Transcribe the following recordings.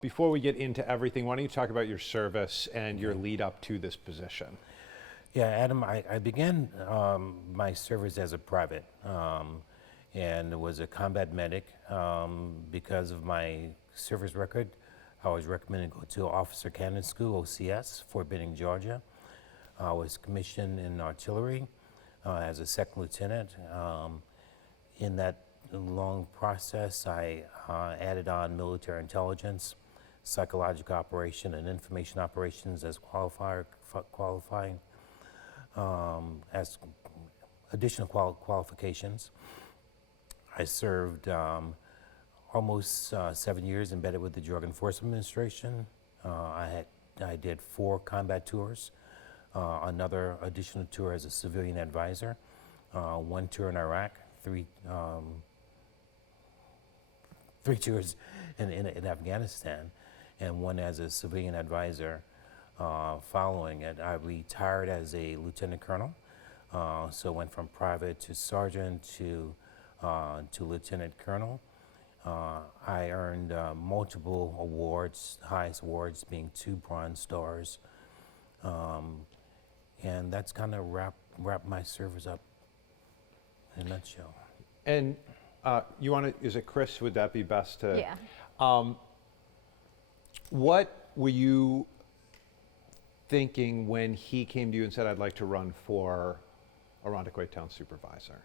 Before we get into everything, why don't you talk about your service and your lead up to this position? Yeah, Adam, I began my service as a private and was a combat medic. Because of my service record, I was recommended to go to Officer Candidate School, OCS, Fort Benning, Georgia. I was commissioned in artillery as a second lieutenant. In that long process, I added on military intelligence, psychological operation, and information operations as qualifying as additional qualifications. I served almost 7 years embedded with the Drug Enforcement Administration. I did 4 combat tours, another additional tour as a civilian advisor, 1 tour in Iraq, 3 tours in Afghanistan, and 1 as a civilian advisor. Following it, I retired as a lieutenant colonel, so went from private to sergeant to lieutenant colonel. I earned multiple awards, highest awards being 2 Bronze Stars, and that's kind of wrap my service up in a nutshell. And you want to, is it Chris, would that be best to? Yeah. What were you thinking when he came to you and said, I'd like to run for Irondequoit Town Supervisor?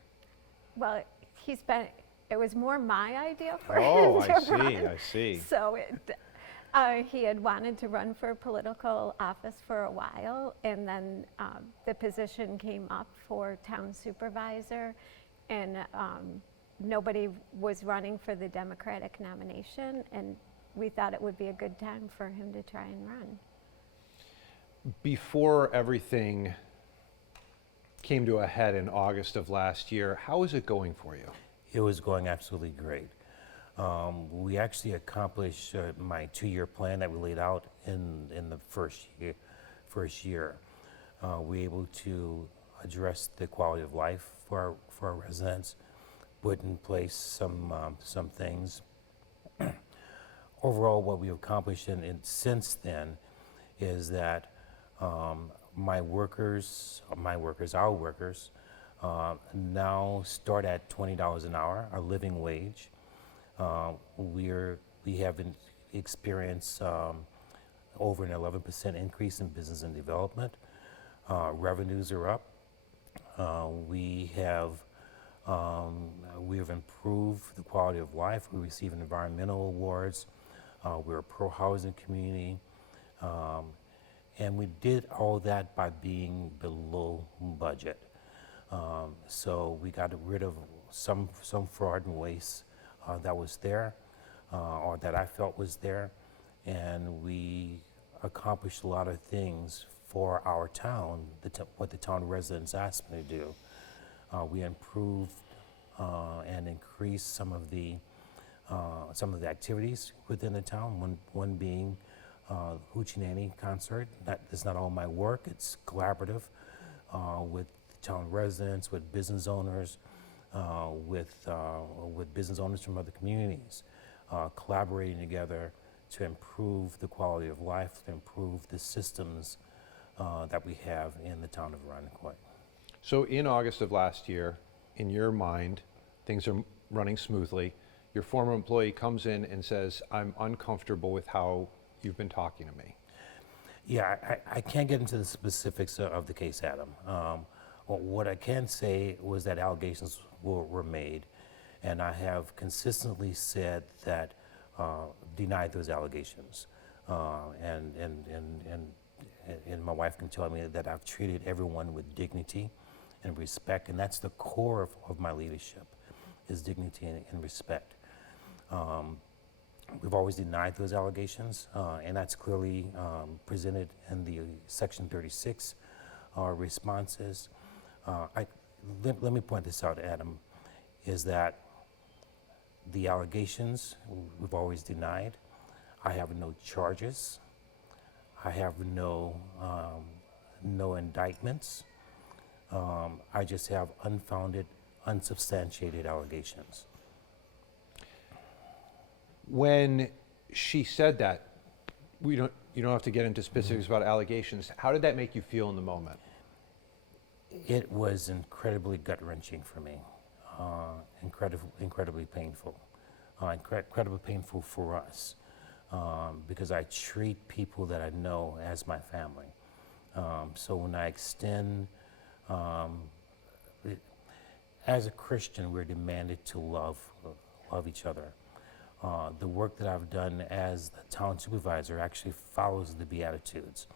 Well, it was more my idea for Oh, him to run. I see. So he had wanted to run for political office for a while, and then the position came up for town supervisor, and nobody was running for the Democratic nomination, and we thought it would be a good time for him to try and run. Before everything came to a head in August of last year, how is it going for you? It was going absolutely great. We actually accomplished my 2-year plan that we laid out in the first year. We were able to address the quality of life for our residents, put in place some things. Overall, what we accomplished since then is that our workers now start at $20 an hour, our living wage. We have experienced over an 11% increase in business and development. Revenues are up. We have improved the quality of life. We receive environmental awards. We're a pro-housing community. And we did all that by being below budget. So we got rid of some fraud and waste that was there, or that I felt was there, and we accomplished a lot of things for our town, what the town residents asked me to do. We improved and increased some of the activities within the town, one being Hoochie concert. That is not all my work, it's collaborative with town residents, with business owners, with business owners from other communities, collaborating together to improve the quality of life, to improve the systems that we have in the town of Irondequoit. So in August of last year, in your mind, things are running smoothly. Your former employee comes in and says, I'm uncomfortable with how you've been talking to me. Yeah, I can't get into the specifics of the case, Adam. What I can say was that allegations were made, and I have consistently said that, denied those allegations. And my wife can tell me that I've treated everyone with dignity and respect, and that's the core of my leadership, is dignity and respect. We've always denied those allegations, and that's clearly presented in the Section 36 responses. Let me point this out, Adam, is that the allegations we've always denied. I have no charges. I have no indictments. I just have unfounded, unsubstantiated allegations. When she said that. You don't have to get into specifics about allegations. How did that make you feel in the moment? It was incredibly gut-wrenching for me, incredibly painful, incredibly painful for us, because I treat people that I know as my family. So when I extend, as a Christian, we're demanded to love each other. The work that I've done as the town supervisor actually follows the Beatitudes.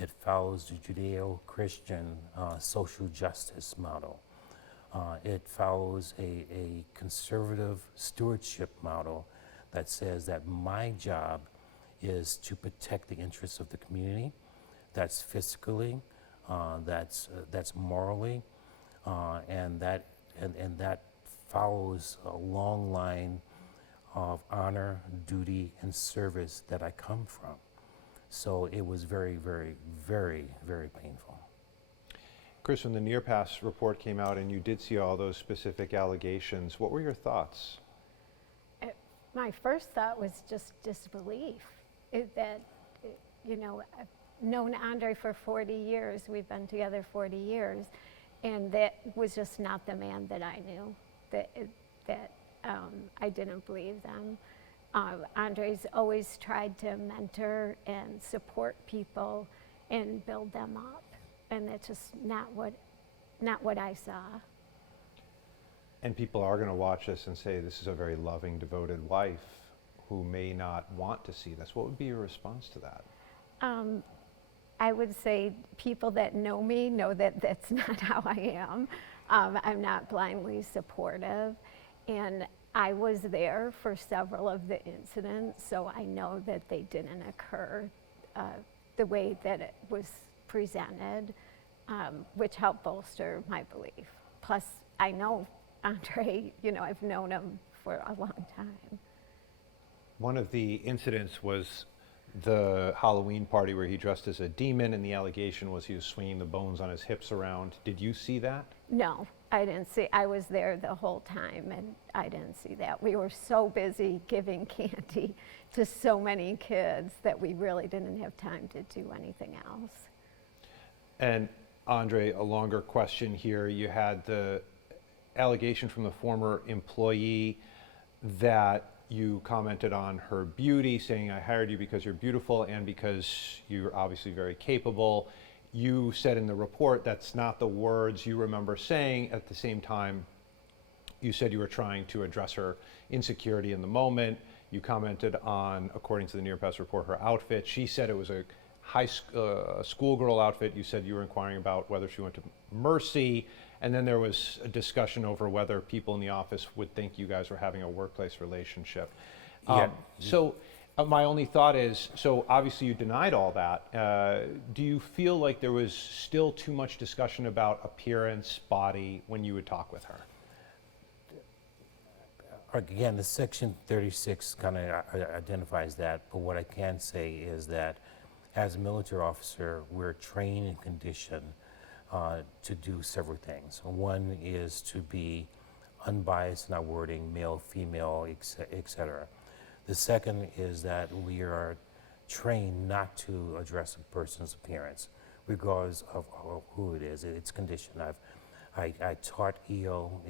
It follows the Judeo-Christian social justice model. It follows a conservative stewardship model that says that my job is to protect the interests of the community. That's fiscally, that's morally, and that follows a long line of honor, duty, and service that I come from. So it was very, very, very, very painful. Chris, when the Near Pass report came out and you did see all those specific allegations, what were your thoughts? My first thought was just disbelief. I've known Andrae for 40 years. We've been together 40 years. And that was just not the man that I knew, I didn't believe them. Andre's always tried to mentor and support people and build them up. And that's just not what I saw. And people are going to watch this and say, this is a very loving, devoted wife who may not want to see this. What would be your response to that? I would say people that know me know that that's not how I am. I'm not blindly supportive. And I was there for several of the incidents, so I know that they didn't occur the way that it was presented, which helped bolster my belief. Plus, I know Andrae, I've known him for a long time. One of the incidents was the Halloween party where he dressed as a demon, and the allegation was he was swinging the bones on his hips around. Did you see that? No, I didn't see. I was there the whole time, and I didn't see that. We were so busy giving candy to so many kids that we really didn't have time to do anything else. And Andrae, a longer question here. You had the allegation from the former employee that you commented on her beauty, saying, I hired you because you're beautiful and because you're obviously very capable. You said in the report that's not the words you remember saying. At the same time, you said you were trying to address her insecurity in the moment. You commented on, according to the Near Pass report, her outfit. She said it was a schoolgirl outfit. You said you were inquiring about whether she went to Mercy. And then there was a discussion over whether people in the office would think you guys were having a workplace relationship. Yeah. So my only thought is, so obviously you denied all that. Do you feel like there was still too much discussion about appearance, body, when you would talk with her? Again, the Section 36 kind of identifies that, but what I can say is that as a military officer, we're trained and conditioned to do several things. One is to be unbiased in our wording, male, female, etc. The second is that we are trained not to address a person's appearance, regardless of who it is. It's conditioned. I taught EO.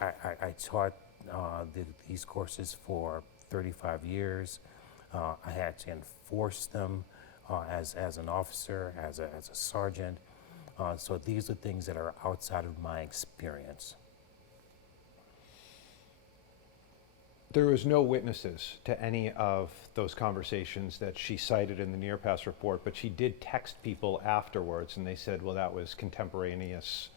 I taught these courses for 35 years. I had to enforce them as an officer, as a sergeant. So these are things that are outside of my experience. There was no witnesses to any of those conversations that she cited in the Near Pass report, but she did text people afterwards, and they said, well, that was contemporaneous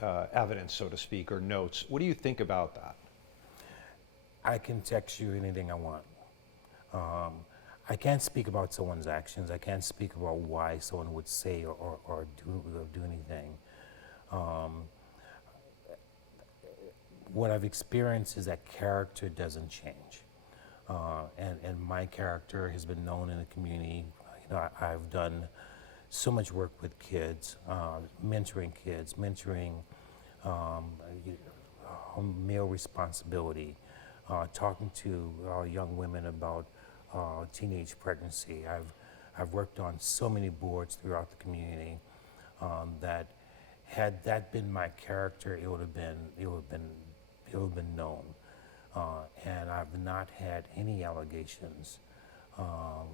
evidence, so to speak, or notes. What do you think about that? I can text you anything I want. I can't speak about someone's actions. I can't speak about why someone would say or do anything. What I've experienced is that character doesn't change. And my character has been known in the community. I've done so much work with kids, mentoring a male responsibility, talking to young women about teenage pregnancy. I've worked on so many boards throughout the community that had that been my character, it would have been known. And I've not had any allegations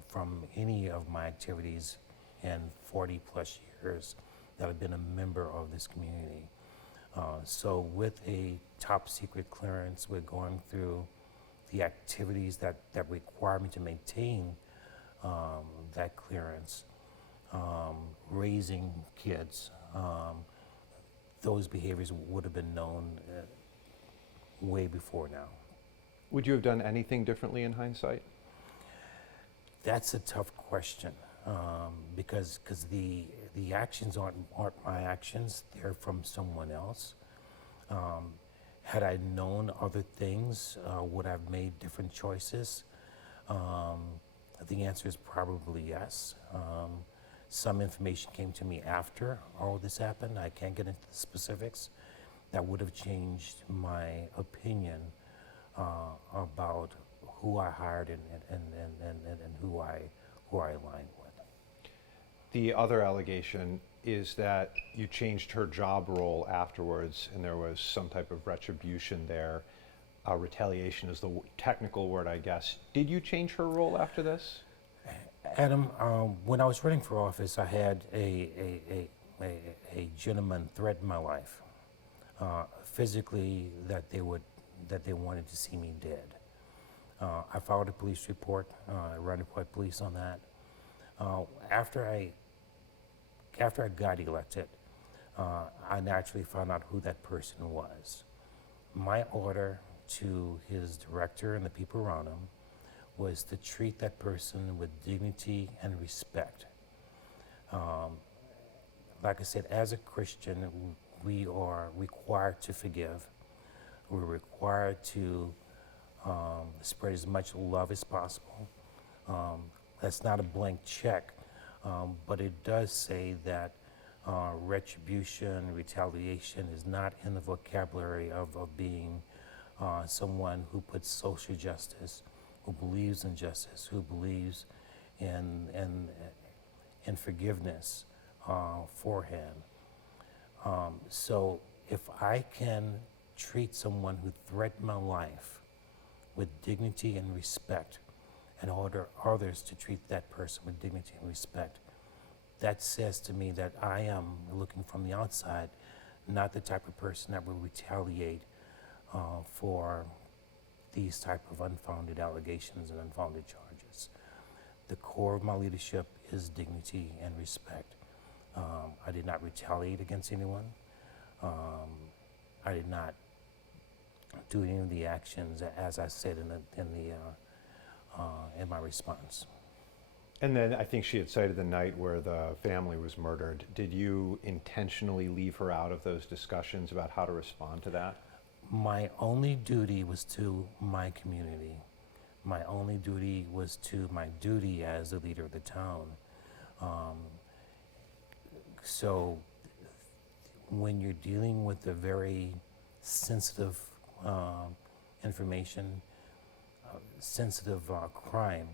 from any of my activities in 40 plus years that I've been a member of this community. So with a top secret clearance, we're going through the activities that require me to maintain that clearance, raising kids. Those behaviors would have been known way before now. Would you have done anything differently in hindsight? That's a tough question because the actions aren't my actions; they're from someone else. Had I known other things, would I have made different choices? The answer is probably yes. Some information came to me after all this happened. I can't get into the specifics. That would have changed my opinion about who I hired and who I aligned with. The other allegation is that you changed her job role afterwards, and there was some type of retribution there. Retaliation is the technical word, I guess. Did you change her role after this? Adam, when I was running for office, I had a gentleman threaten my life physically, that they wanted to see me dead. I filed a police report. I ran report police on that. After I got elected, I naturally found out who that person was. My order to his director and the people around him was to treat that person with dignity and respect. Like I said, as a Christian, we are required to forgive. We're required to spread as much love as possible. That's not a blank check, but it does say that retribution, retaliation is not in the vocabulary of being someone who puts social justice, who believes in justice, who believes in forgiveness forehand. So if I can treat someone who threatened my life with dignity and respect, and order others to treat that person with dignity and respect, that says to me that I am looking from the outside, not the type of person that will retaliate for these type of unfounded allegations and unfounded charges. The core of my leadership is dignity and respect. I did not retaliate against anyone. I did not do any of the actions as I said in my response. And then I think she had cited the night where the family was murdered. Did you intentionally leave her out of those discussions about how to respond to that? My only duty was to my community. My only duty was to my duty as the leader of the town. So when you're dealing with a very sensitive information, sensitive crime,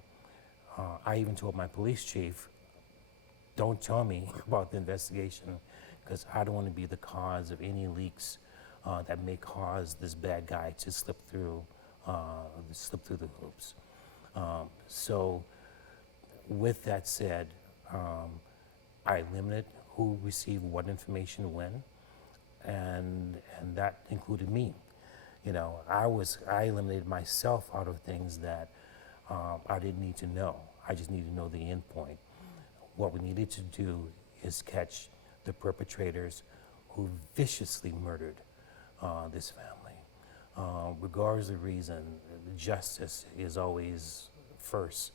I even told my police chief, don't tell me about the investigation because I don't want to be the cause of any leaks that may cause this bad guy to slip through the hoops. So with that said, I limited who received what information when, and that included me. You know, I eliminated myself out of things that I didn't need to know. I just needed to know the end point. What we needed to do is catch the perpetrators who viciously murdered this family. Regardless of the reason, justice is always first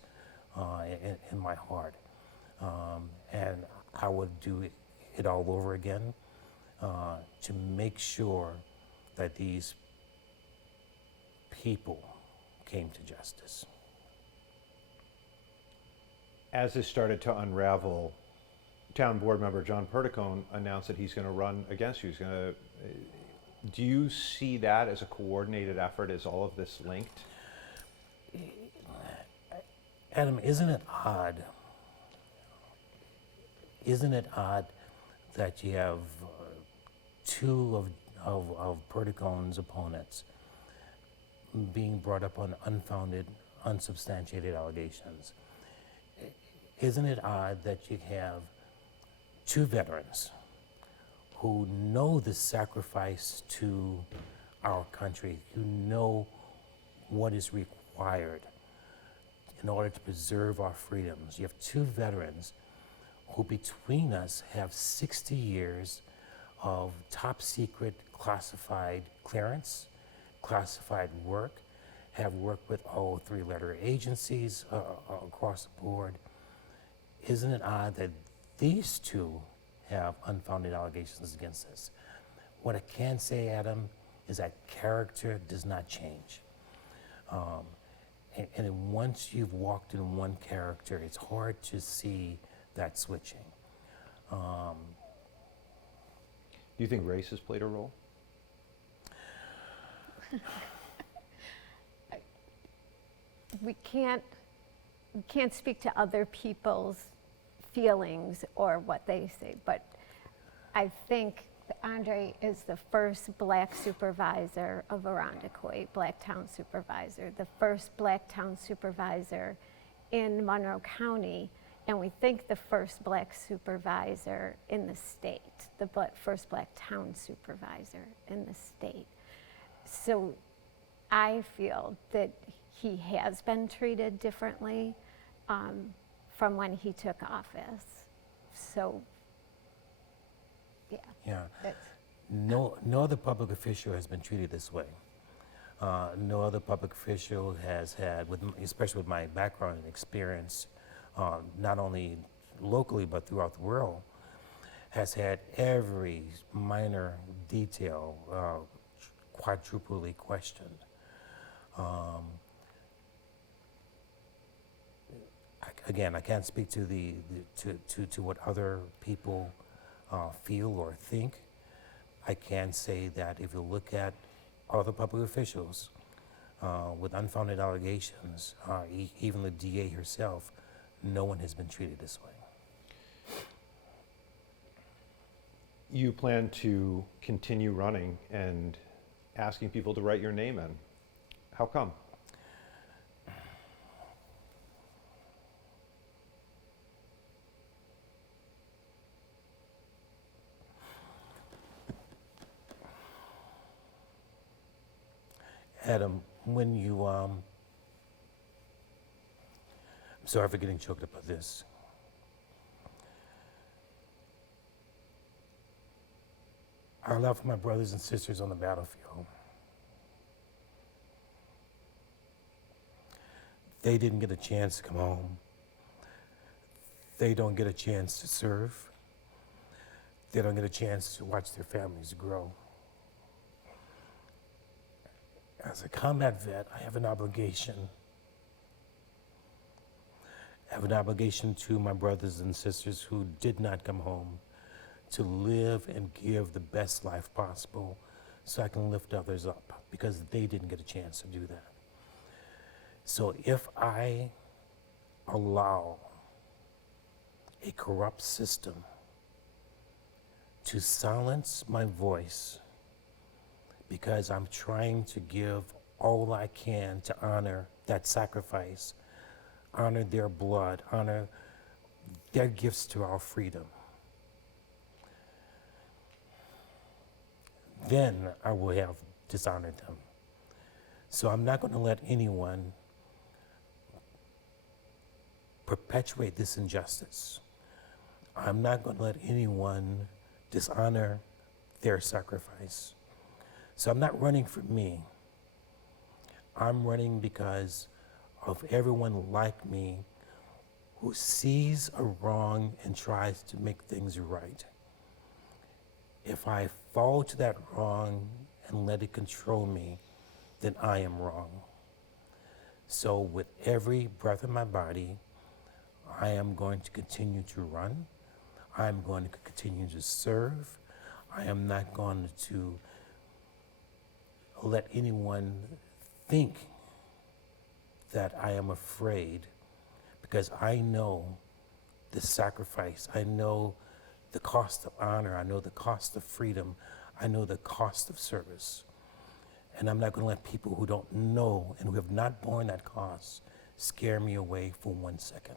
in my heart. And I would do it all over again to make sure that these people came to justice. As this started to unravel, town board member John Perticone announced that he's going to run against you. He's going to Do you see that as a coordinated effort? Is all of this linked? Adam, isn't it odd? Isn't it odd that you have two of Perdicone's opponents being brought up on unfounded, unsubstantiated allegations? Isn't it odd that you have two veterans who know the sacrifice to our country, who know what is required in order to preserve our freedoms? You have two veterans who between us have 60 years of top secret classified clearance, classified work, have worked with all three-letter agencies across the board. Isn't it odd that these two have unfounded allegations against us? What I can say, Adam, is that character does not change. And then once you've walked in one character, it's hard to see that switching. Do you think race has played a role? We can't speak to other people's feelings or what they say, but I think that Andrae is the first black supervisor of Irondequoit, black town supervisor, the first black town supervisor in Monroe County, and we think the first black supervisor in the state, the first black town supervisor in the state. So I feel that he has been treated differently from when he took office. So, yeah. Yeah. That's, No other public official has been treated this way. No other public official has had, especially with my background and experience, not only locally but throughout the world, has had every minor detail quadruply questioned. Again, I can't speak to to what other people feel or think. I can say that if you look at other public officials with unfounded allegations, even the DA herself, no one has been treated this way. You plan to continue running and asking people to write your name in. How come? Adam, when you, I'm sorry for getting choked up with this. I love my brothers and sisters on the battlefield. They didn't get a chance to come home. They don't get a chance to serve. They don't get a chance to watch their families grow. As a combat vet, I have an obligation. I have an obligation to my brothers and sisters who did not come home to live and give the best life possible so I can lift others up, because they didn't get a chance to do that. So if I allow a corrupt system to silence my voice because I'm trying to give all I can to honor that sacrifice, honor their blood, honor their gifts to our freedom, then I will have dishonored them. So I'm not going to let anyone perpetuate this injustice. I'm not going to let anyone dishonor their sacrifice. So I'm not running for me. I'm running because of everyone like me who sees a wrong and tries to make things right. If I fall to that wrong and let it control me, then I am wrong. So with every breath in my body, I am going to continue to run. I'm going to continue to serve. I am not going to let anyone think that I am afraid, because I know the sacrifice, I know the cost of honor, I know the cost of freedom, I know the cost of service. And I'm not going to let people who don't know and who have not borne that cost scare me away for 1 second.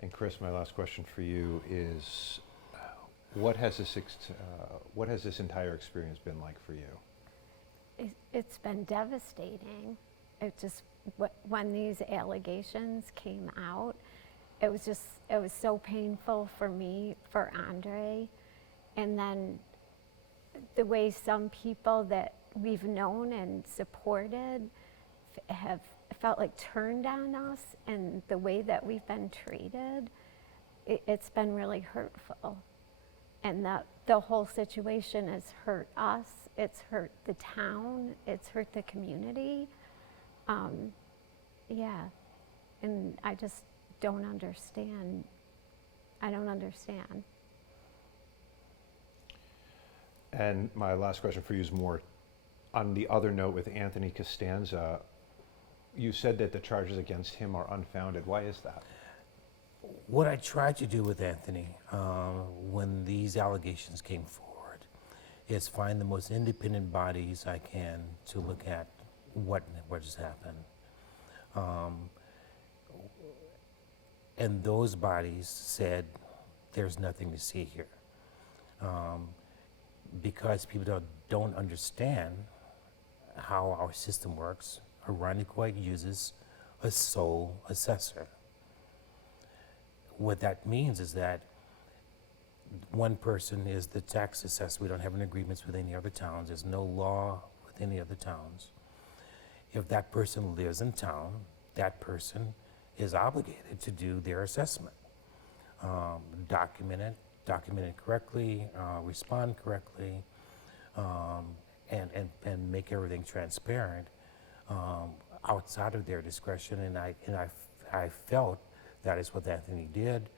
And Chris, my last question for you is, what has this entire experience been like for you? It's been devastating. It just, when these allegations came out, it was so painful for me, for Andrae. And then the way some people that we've known and supported have felt like turned on us, and the way that we've been treated, it's been really hurtful. And the whole situation has hurt us, it's hurt the town, it's hurt the community. Yeah, and I just don't understand. I don't understand. And my last question for you is more on the other note with Anthony Costanza. You said that the charges against him are unfounded. Why is that? What I tried to do with Anthony when these allegations came forward is find the most independent bodies I can to look at what has happened. And those bodies said, there's nothing to see here. Because people don't understand how our system works, Irondequoit uses a sole assessor. What that means is that one person is the tax assessor. We don't have any agreements with any other towns. There's no law with any other towns. If that person lives in town, that person is obligated to do their assessment. Document it correctly, respond correctly, and make everything transparent outside of their discretion. And I felt that is what Anthony did.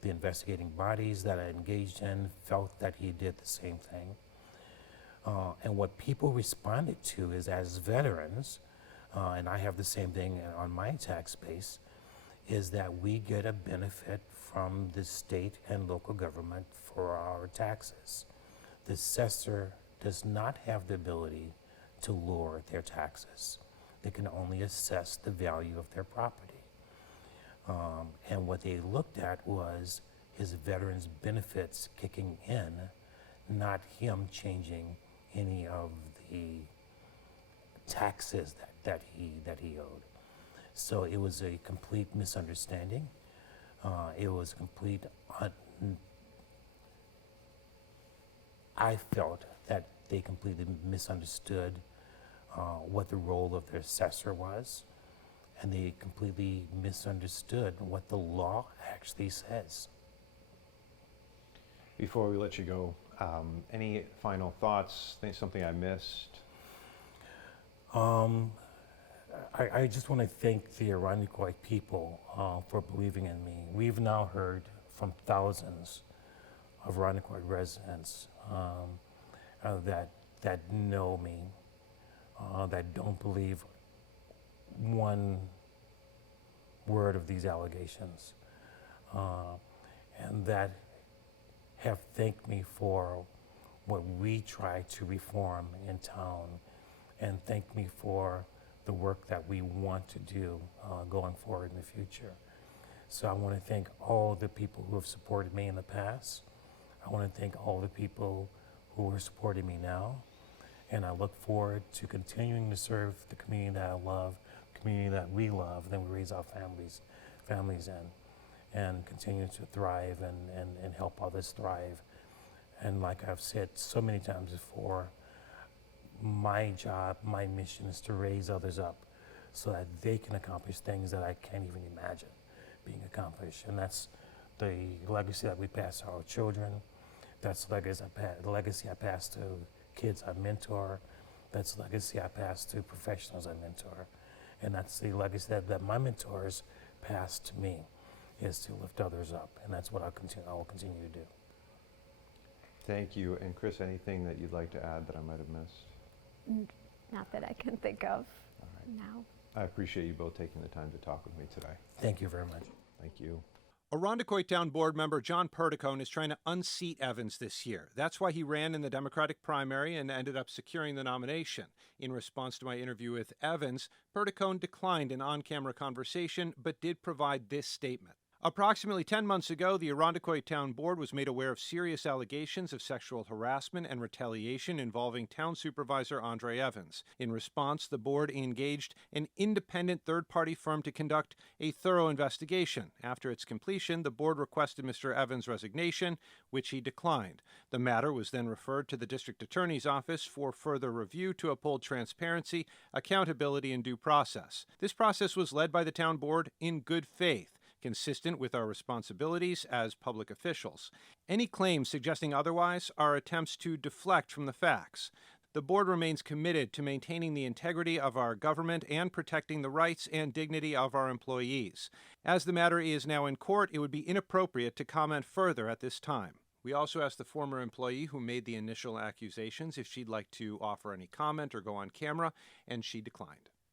The investigating bodies that I engaged in felt that he did the same thing. And what people responded to is, as veterans, and I have the same thing on my tax base, is that we get a benefit from the state and local government for our taxes. The assessor does not have the ability to lower their taxes. They can only assess the value of their property. And what they looked at was his veterans' benefits kicking in, not him changing any of the taxes that he owed. So it was a complete misunderstanding. It was complete. I felt that they completely misunderstood what the role of the assessor was, and they completely misunderstood what the law actually says. Before we let you go, any final thoughts? Something I missed? I just want to thank the Irondequoit people for believing in me. We've now heard from thousands of Irondequoit residents that know me, that don't believe one word of these allegations, and that have thanked me for what we try to reform in town, and thanked me for the work that we want to do going forward in the future. So I want to thank all the people who have supported me in the past. I want to thank all the people who are supporting me now. And I look forward to continuing to serve the community that I love, community that we love, then we raise our families in, and continue to thrive and help others thrive. And like I've said so many times before, my job, my mission is to raise others up so that they can accomplish things that I can't even imagine being accomplished. And that's the legacy that we pass to our children. That's the legacy I pass to kids I mentor. That's the legacy I pass to professionals I mentor. And that's the legacy that my mentors passed to me, is to lift others up. And that's what I will continue to do. Thank you. And Chris, anything that you'd like to add that I might have missed? Not that I can think of now. I appreciate you both taking the time to talk with me today. Thank you very much. Thank you. Arundecoit Town Board member John Perticone is trying to unseat Evans this year. That's why he ran in the Democratic primary and ended up securing the nomination. In response to my interview with Evans, Perticone declined an on-camera conversation, but did provide this statement. Approximately 10 months ago, the Arundecoit Town Board was made aware of serious allegations of sexual harassment and retaliation involving Town Supervisor Andrae Evans. In response, the board engaged an independent third-party firm to conduct a thorough investigation. After its completion, the board requested Mr. Evans' resignation, which he declined. The matter was then referred to the district attorney's office for further review to uphold transparency, accountability, and due process. This process was led by the town board in good faith, consistent with our responsibilities as public officials. Any claims suggesting otherwise are attempts to deflect from the facts. The board remains committed to maintaining the integrity of our government and protecting the rights and dignity of our employees. As the matter is now in court, it would be inappropriate to comment further at this time. We also asked the former employee who made the initial accusations if she'd like to offer any comment or go on camera, and she declined.